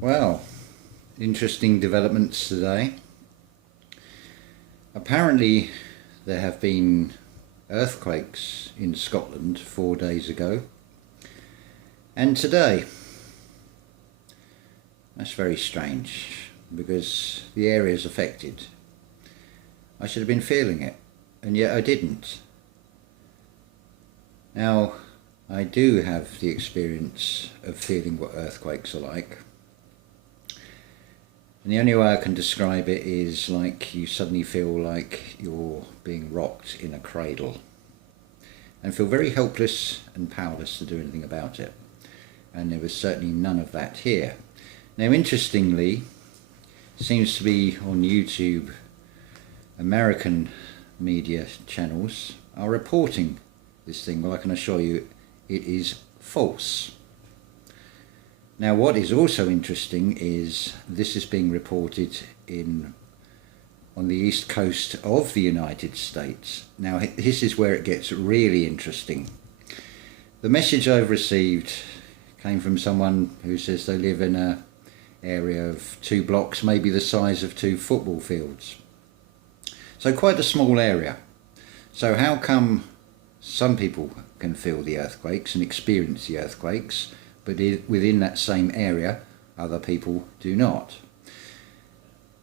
Well, interesting developments today. Apparently, there have been earthquakes in Scotland 4 days ago, and today. That's very strange because the area is affected. I should have been feeling it, and yet I didn't. Now, I do have the experience of feeling what earthquakes are like. And the only way I can describe it is like you suddenly feel like you're being rocked in a cradle and feel very helpless and powerless to do anything about it. And there was certainly none of that here. Now, interestingly, seems to be on YouTube, American media channels are reporting this thing. Well, I can assure you it is false. Now, what is also interesting is this is being reported on the east coast of the United States. Now, this is where it gets really interesting. The message I've received came from someone who says they live in an area of 2 blocks, maybe the size of 2 football fields. So quite a small area. So how come some people can feel the earthquakes and experience the earthquakes, but within that same area, other people do not?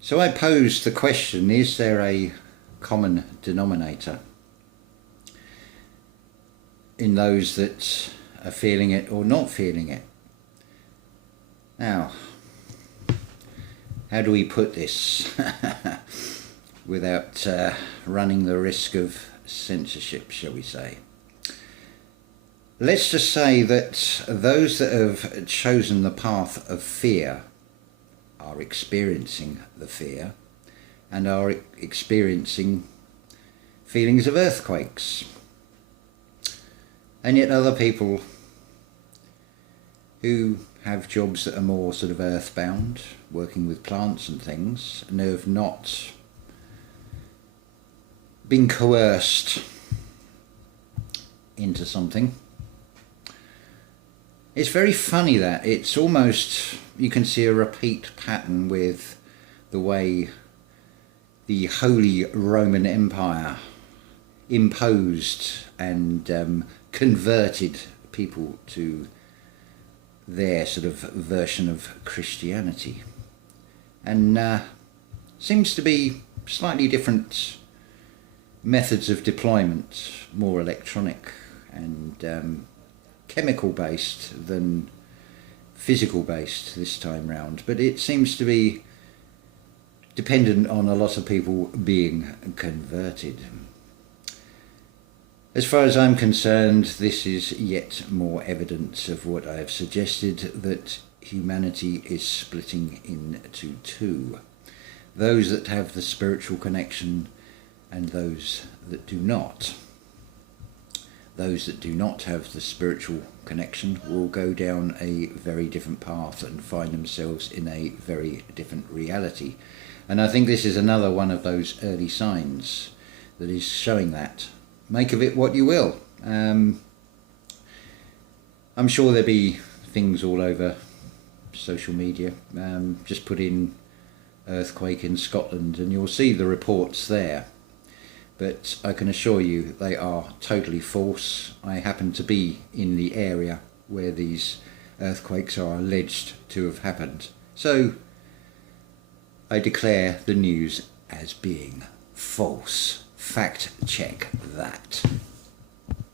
So I posed the question, is there a common denominator in those that are feeling it or not feeling it? Now, how do we put this without running the risk of censorship, shall we say? Let's just say that those that have chosen the path of fear are experiencing the fear and are experiencing feelings of earthquakes. And yet other people who have jobs that are more sort of earthbound, working with plants and things, and who have not been coerced into something. It's very funny that it's almost, you can see a repeat pattern with the way the Holy Roman Empire imposed and converted people to their sort of version of Christianity. And seems to be slightly different methods of deployment, more electronic and chemical based than physical based this time round, but it seems to be dependent on a lot of people being converted. As far as I'm concerned, this is yet more evidence of what I have suggested, that humanity is splitting into 2. Those that have the spiritual connection and those that do not. Those that do not have the spiritual connection will go down a very different path and find themselves in a very different reality. And I think this is another one of those early signs that is showing that. Make of it what you will. I'm sure there'll be things all over social media. Just put in earthquake in Scotland and you'll see the reports there. But I can assure you they are totally false. I happen to be in the area where these earthquakes are alleged to have happened. So I declare the news as being false. Fact check that.